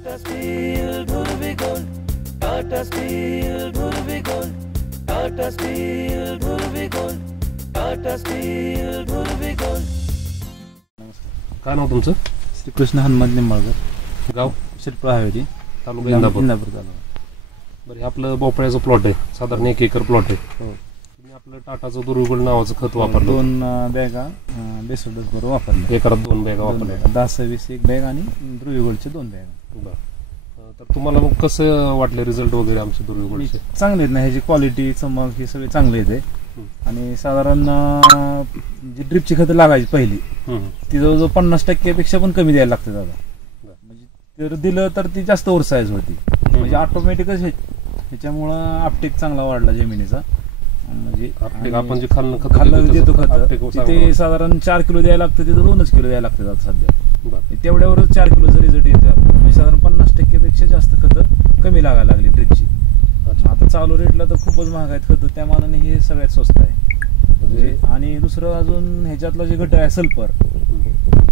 Tata Steel Dhurvi Gold, Tata Steel Dhurvi Gold, Tata Steel Dhurvi Gold, Tata Steel Dhurvi Gold. काय नाव तुमचं? श्रीकृष्ण हनुमंत निंबाळकर, गाव शिरपळा हवेली, तालुका इंदापूर. तालुका. बरं, आपलं भोपळ्याचं plot आहे, साधारण 1 एकर प्लॉट आहे. हो. तुम्ही आपलं टाटाचं दुर्गुळ नावाचं खत वापरलं. 2 बॅगा बेसोडस बरोबर वापरले. एकरात 2 बॅगा वापरल्या. 10-20 एक बॅग आणि ध्रुवीगोल्डचे 2 बॅग. बरं, तर तुम्हाला मग कसं वाटलं रिझल्ट वगैरे आमचे दुर्गुळचे? चांगले आहेत ना, ह्याची क्वालिटी चमक हे सगळे चांगले येते. आणि साधारण जी ड्रिपची खतं लागायची पहिली ती जवळजवळ 50% पेक्षा पण कमी द्यायला लागते दादा. म्हणजे जर दिलं तर ती जास्त ओव्हरसाइज होती. म्हणजे ऑटोमॅटिकच ह्याच्यामुळं आपटेक चांगला वाढला जमिनीचा. म्हणजे आपण जे खाल्लं देतो खत ते साधारण 4 किलो द्यायला लागतं, तिथं 2च किलो द्यायला लागतं आता सध्या. तेवढ्यावरच 4 किलोचा रिझल्ट येतो. म्हणजे साधारण 50% पेक्षा जास्त खतं कमी लागायला लागली ड्रिपची. आता चालू रेटला तर खूपच महाग आहेत खतं, त्या मानाने हे सगळ्यात स्वस्त आहे. म्हणजे आणि दुसरं अजून ह्याच्यातला जे घटक आहे सल्फर,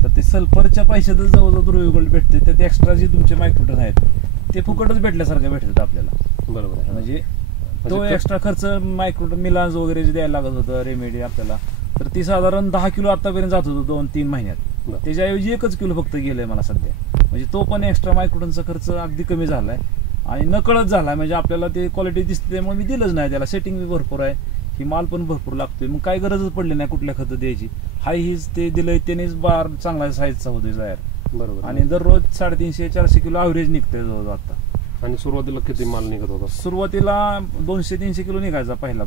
तर ते सल्फरच्या पैशातच जवळजवळ ध्रुवीगोल्ड भेटते. त्यात एक्स्ट्रा जे तुमचे मायक्रोटन आहेत ते फुकटच भेटल्यासारखे भेटतात आपल्याला. बरोबर. म्हणजे तो एक्स्ट्रा खर्च मायक्रोटन मिलाज वगैरे जे द्यायला लागत होतं रेमेडी आपल्याला, तर ती साधारण 10 किलो आतापर्यंत जात होतं 2-3 महिन्यात. त्याच्याऐवजी 1च किलो फक्त गेलंय मला सध्या. म्हणजे तो पण एक्स्ट्रा मायक्रोटनचा खर्च अगदी कमी झालाय आणि नकळत झालाय. म्हणजे आपल्याला ते क्वालिटी दिसते त्यामुळे मी दिलंच नाही त्याला. सेटिंग बी भरपूर आहे, ही माल पण भरपूर लागतोय. मग काय गरजच पडली नाही कुठल्या खतं द्यायची. हाय हीच ते दिलंय त्यानेच बार चांगला साईजचा होतोय तयार. बरोबर. आणि दररोज 350-400 किलो ॲव्हरेज निघतंय जवळजवळ आता. आणि सुरुवातीला किती माल निघत होता? सुरुवातीला 200-300 किलो निघायचा पहिला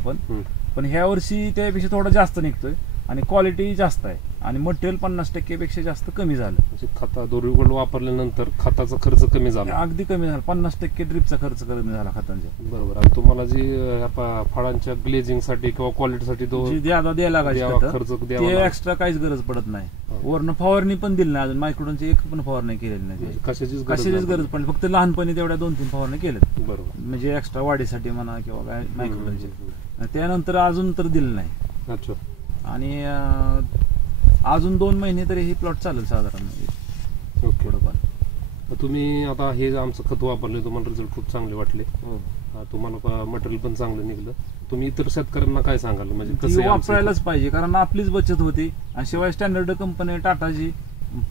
पण ह्या वर्षी त्यापेक्षा थोडा जास्त निघतोय आणि क्वालिटी जास्त आहे आणि मटेरियल 50% पेक्षा जास्त कमी झालं. म्हणजे खता दुर्गुळ वापरल्यानंतर खताचा खर्च कमी झाला, अगदी कमी झाला. 50% ड्रिपचा खर्च कमी झाला खतांचा. बरोबर. आणि तुम्हाला जी फळांच्या ग्लेजिंग साठी किंवा क्वालिटीसाठी द्यायला लागायचं खर्च ते एक्स्ट्रा काहीच गरज पडत नाही. वरनं फवारणी पण दिली नाही अजून, मायक्रोडनची एक पण फवारणी केलेली नाही. कशाचीच गरज पडली, फक्त लहानपणी तेवढ्या 2-3 फवारणी केल्यात. बरोबर. म्हणजे एक्स्ट्रा वाढीसाठी म्हणा किंवा काय मायक्रोडनची. त्यानंतर अजून तर दिलं नाही. अच्छा. आणि अजून 2 महिने तरी हे प्लॉट चालेल साधारण. ओके. तुम्ही आता हे आमचं खत वापरले, तुम्हाला रिझल्ट खूप चांगले वाटले. तुम्हाला मटेरियल पण चांगलं निघलं. तुम्ही इतर शेतकऱ्यांना काय सांगाल? म्हणजे कसं वापरायलाच पाहिजे, कारण आपलीच बचत होती. आणि शिवाय स्टँडर्ड कंपनी टाटाची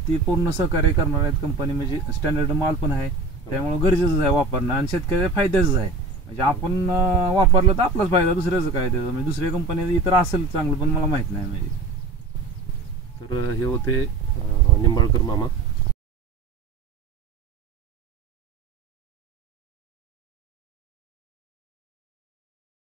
ती पूर्ण सहकार्य करणार आहेत कंपनी. म्हणजे स्टँडर्ड माल पण आहे, त्यामुळे गरजेचंच आहे वापरणं आणि शेतकऱ्याच्या फायद्याच आहे. म्हणजे आपण वापरलं तर आपलाच फायदा, दुसऱ्याचं काय त्याचं. म्हणजे दुसऱ्या कंपनी इतर असेल चांगलं पण मला माहित नाही. म्हणजे तर हे होते निंबाळकर मामा.